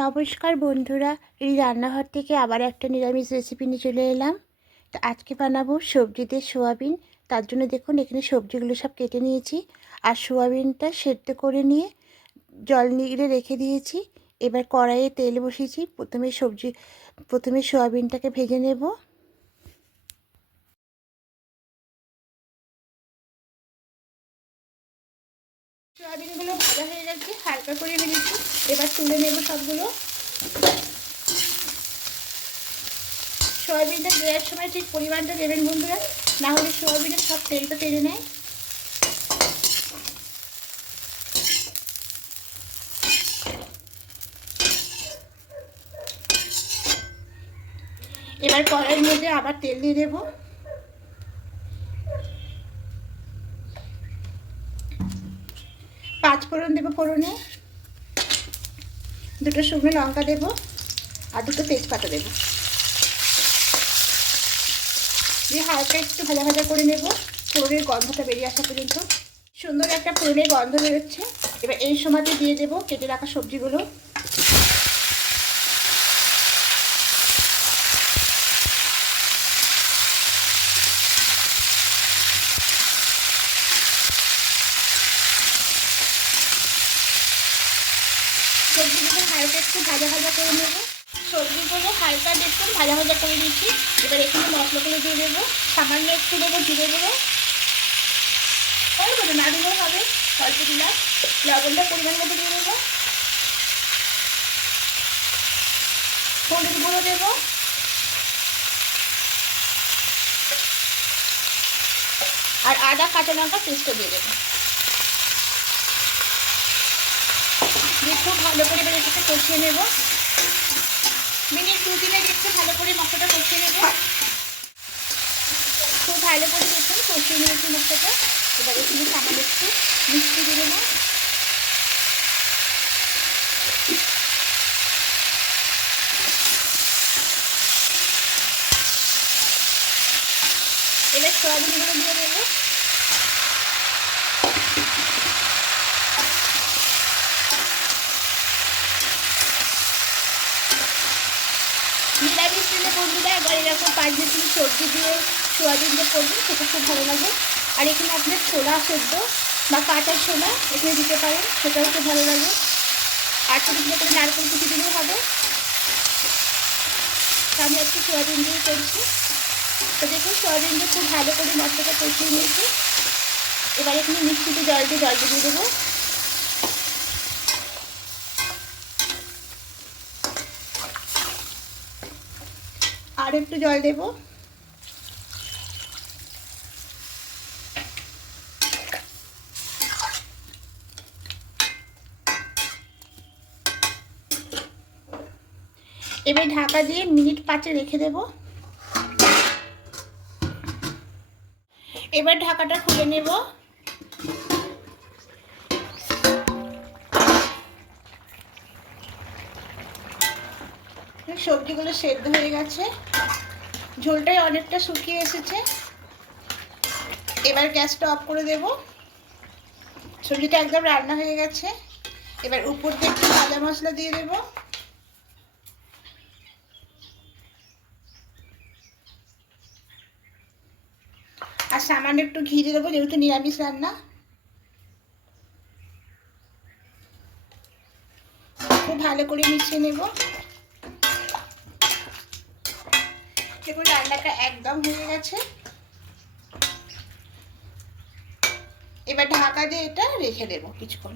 নমস্কার বন্ধুরা, এই রান্নাঘর থেকে আবার একটা নিরামিষ রেসিপি নিয়ে চলে এলাম। তো আজকে বানাবো সবজিতে সোয়াবিন। তার জন্য দেখুন, এখানে সবজিগুলো সব কেটে নিয়েছি। আর সোয়াবিনটা সেদ্ধ করে নিয়ে জল নিগড়ে রেখে দিয়েছি। এবার কড়াইয়ে তেল বসিয়েছি। প্রথমে সবজি, প্রথমে সোয়াবিনটাকে ভেজে নেব। সোয়াবিনগুলো ভাজা হয়ে গেছে, হালকা করে ভেজেছি। এবার তুলে নেব সবগুলো। সয়াবিনটা দেওয়ার সময় ঠিক পরিমাণটা দেবেন বন্ধুরা, না হলে সয়াবিনের সব তেলটা টেনে নেয়। এবার কড়াইয়ের মধ্যে আবার তেল দিয়ে দেবো। পাঁচ ফোড়ন দেবো ফোড়নে। দুটো শুকনো লঙ্কা দেবো আর দুটো তেজপাতা দেবো। দিয়ে হালকা একটু ভাজা ভাজা করে নেব। ফোড়নের গন্ধটা বেরিয়ে আসা পর্যন্ত। সুন্দর একটা ফোড়নের গন্ধ বেরোচ্ছে। এবার এই সময়তে দিয়ে দেবো কেটে রাখা সবজিগুলো সবজিগুলো হালকা একটু ভাজা ভাজা করে নেব। সবজিগুলো হালকা দেখুন ভাজা ভাজা করে দিচ্ছি এবার এখানে মশলাগুলো দিয়ে দেবো। সামান্য একটু দেবো জিরে দেবো অল্প না দিলেও হবে। অল্প দিলাম লবণটা পরিমাণ মতো দিয়ে দেবো। হলুদ গুঁড়ো দেবো। আর আদা কাঁচা লঙ্কা পেস্টও দিয়ে দেবো। দিয়ে খুব ভালো করে এবার এটাকে কষিয়ে নেব। মিনিট দু তিনের একটু ভালো করে মশলাটা কষিয়ে নেব। খুব ভালো করে দেখুন কষিয়ে নিয়েছি মশলাটা। এবার এখানে সামান্য একটু মিষ্টি দিয়ে দেবো। এবার সয়াবিনগুলো দিয়ে দেবো নিরামিষ দিলে বন্ধুরা, এবার এরকম পাঁচ মিনিট সবজি দিয়ে সোয়াবিন দিয়ে করবেন সেটা খুব ভালো লাগবে। আর এখানে আপনার ছোলা সেদ্ধ বা কাঁচা ছোলা, এখানে দিতে পারেন, সেটাও খুব ভালো লাগে। আর ছোটো ছোটো করে নারকেল কুচি দিলেও হবে। আমি একটু সোয়াবিন দিয়ে করছি। তো দেখুন, সোয়াবিন দিয়ে খুব ভালো করে মশলাটা কষিয়ে নিয়েছি। এবার এখানে মিষ্টিতে জল দিয়ে জল দিয়ে দেবো। আর একটু জল দেব। এবার ঢাকা দিয়ে মিনিট পাঁচে রেখে দেব। এবার ঢাকাটা খুলে নেব। সবজিগুলো সেদ্ধ হয়ে গেছে। ঝোলটাই অনেকটা শুকিয়ে এসেছে। এবার গ্যাসটা অফ করে দেব। সবজিটা একদম রান্না হয়ে গেছে। এবার উপর দিয়ে একটু ভাজা মশলা দিয়ে দেব। আর সামান্য একটু ঘি দিয়ে দেবো, যেহেতু নিরামিষ রান্না। খুব ভালো করে মিশিয়ে নেব। দেখুন রান্নাটা একদম হয়ে গেছে। এবার ঢাকা দিয়ে এটা রেখে দেবো কিছুক্ষণ।